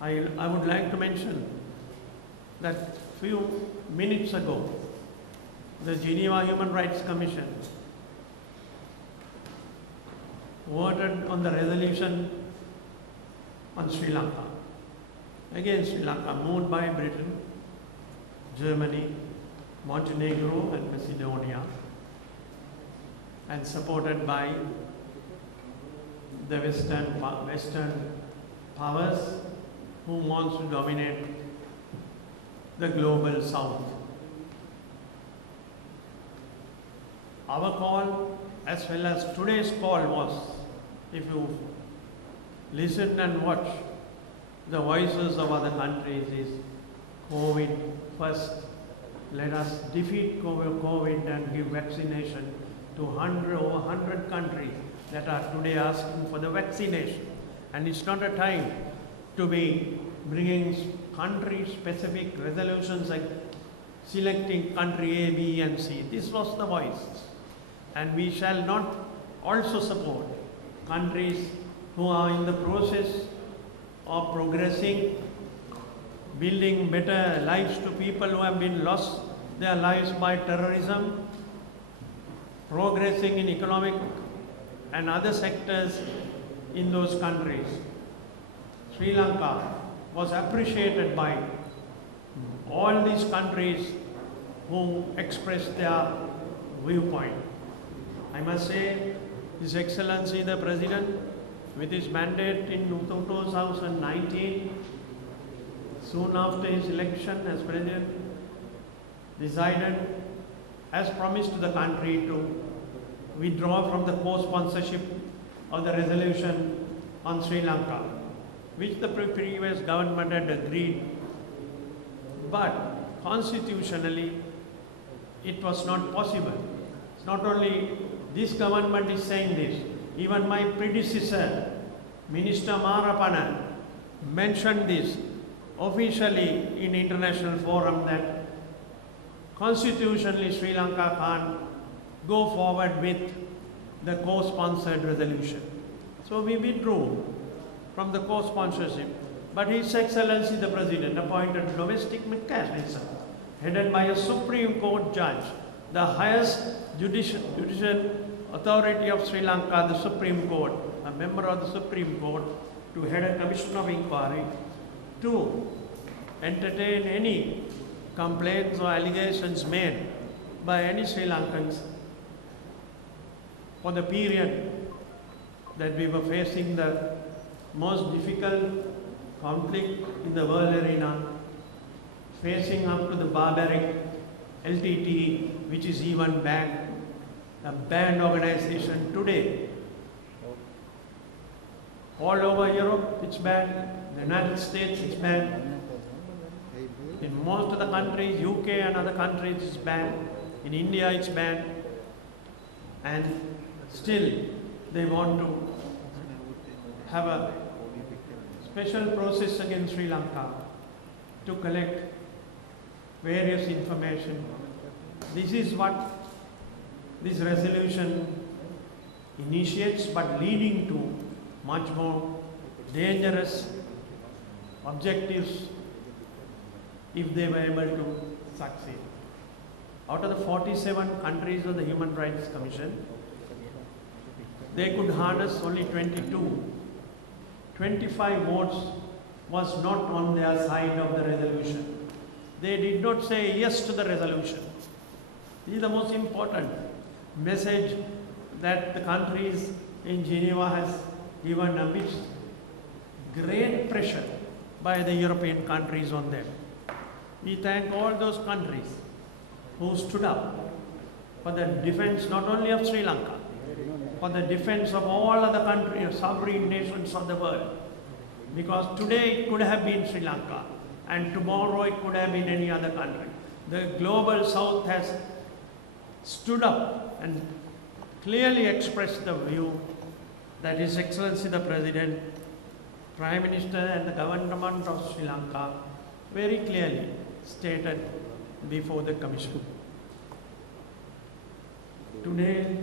I would like to mention that few minutes ago, the Geneva Human Rights Commission voted on the resolution on Sri Lanka. Again, Sri Lanka, moved by Britain, Germany, Montenegro and Macedonia, and supported by the Western powers who wants to dominate the global South. Our call, as well as today's call, was, if you listen and watch the voices of other countries, is COVID first. Let us defeat COVID and give vaccination to over 100 countries that are today asking for the vaccination. And it's not a time to be bringing country-specific resolutions like selecting country A, B and C. This was the voice. And we shall not also support countries who are in the process of progressing, building better lives to people who have been lost their lives by terrorism, progressing in economic and other sectors in those countries. Sri Lanka was appreciated by all these countries who expressed their viewpoint. I must say, His Excellency the President, with his mandate in 2019, soon after his election as President, decided, as promised to the country, to withdraw from the co-sponsorship of the resolution on Sri Lanka, which the previous government had agreed. But constitutionally, it was not possible. It's not only this government is saying this, even my predecessor, Minister Marapanan, mentioned this officially in international forum that constitutionally Sri Lanka can't go forward with the co-sponsored resolution. So we withdrew from the co-sponsorship. But His Excellency the President appointed a domestic mechanism headed by a Supreme Court judge, the highest judicial authority of Sri Lanka, the Supreme Court, a member of the Supreme Court, to head a commission of inquiry to entertain any complaints or allegations made by any Sri Lankans for the period that we were facing the most difficult conflict in the world arena, facing up to the barbaric LTTE, which is even banned, a banned organization today. All over Europe, it's banned. The United States, it's banned. In most of the countries, UK and other countries, it's banned. In India, it's banned. And still, they want to have a special process against Sri Lanka to collect various information. This is what this resolution initiates, but leading to much more dangerous objectives if they were able to succeed. Out of the 47 countries of the Human Rights Commission, they could harness only 22. 25 votes was not on their side of the resolution. They did not say yes to the resolution. This is the most important message that the countries in Geneva has given amidst great pressure by the European countries on them. We thank all those countries who stood up for the defense not only of Sri Lanka, for the defense of all other countries, sovereign nations of the world. Because today it could have been Sri Lanka, and tomorrow it could have been any other country. The global South has stood up and clearly expressed the view that His Excellency the President, Prime Minister and the government of Sri Lanka very clearly stated before the Commission. Today,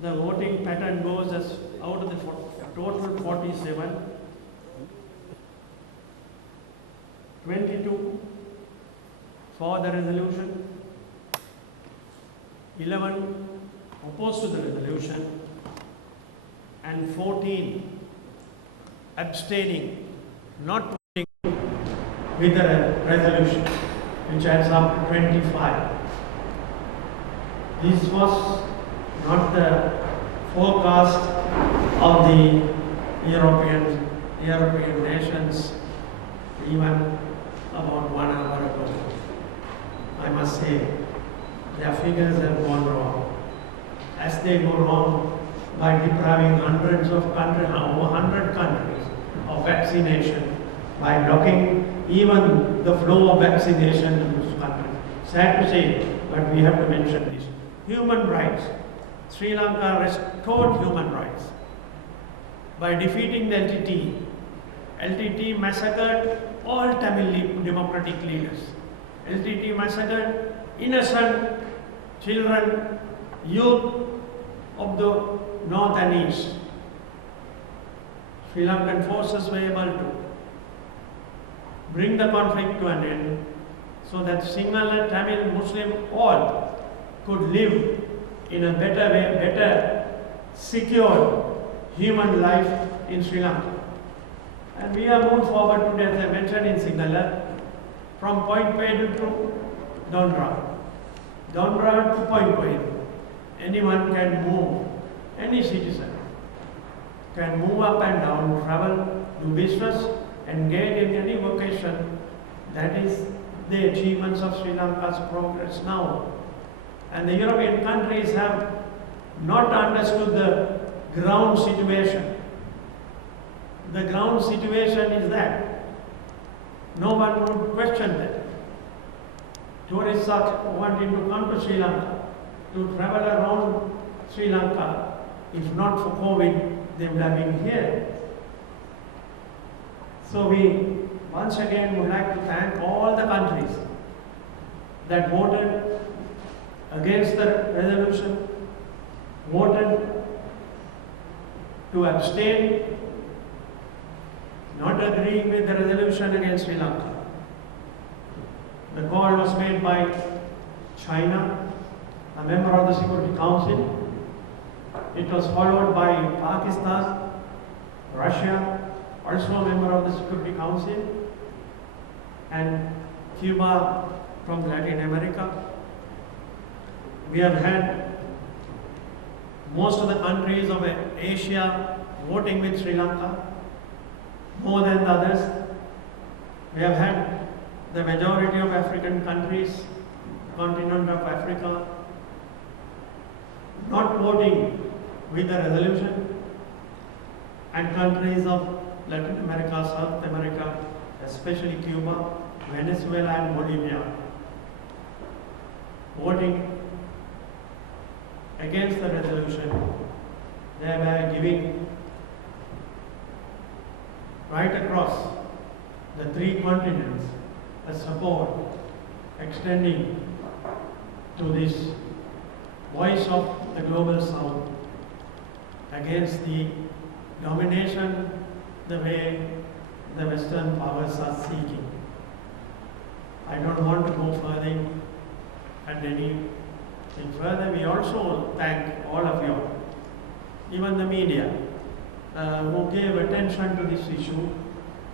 the voting pattern goes as out of the total 47, 22 for the resolution, 11 opposed to the resolution, and 14 abstaining, not voting with the resolution, which adds up to 25. This was not the forecast of the European nations even about 1 hour ago. I must say, their figures have gone wrong. As they go wrong by depriving hundreds of countries, over 100 countries of vaccination, by blocking even the flow of vaccination in those countries. Sad to say, but we have to mention this. Human rights. Sri Lanka restored human rights by defeating the LTT. LTT massacred all Tamil democratic leaders. LTT massacred innocent children, youth of the north and east. Sri Lankan forces were able to bring the conflict to an end so that Sinhala, Tamil, Muslim all could live in a better way, better, secure human life in Sri Lanka. And we have moved forward today, as I mentioned in Sinhala, from Point Pedu to Dondra. Dondra to Point Pedu. Anyone can move, any citizen can move up and down, travel, do business, engage in any vocation. That is the achievements of Sri Lanka's progress now. And the European countries have not understood the ground situation. The ground situation is that no one would question that. Tourists are wanting to come to Sri Lanka, to travel around Sri Lanka. If not for COVID, they would have been here. So we once again would like to thank all the countries that voted against the resolution, voted to abstain, not agreeing with the resolution against Sri Lanka. The call was made by China, a member of the Security Council. It was followed by Pakistan, Russia, also a member of the Security Council, and Cuba from Latin America. We have had most of the countries of Asia voting with Sri Lanka, more than the others. We have had the majority of African countries, continent of Africa, not voting with the resolution, and countries of Latin America, South America, especially Cuba, Venezuela and Bolivia, voting against the resolution, thereby giving right across the 3 continents a support extending to this voice of the global south against the domination the way the Western powers are seeking. I don't want to go further and anything further. We also thank all of you, even the media, who gave attention to this issue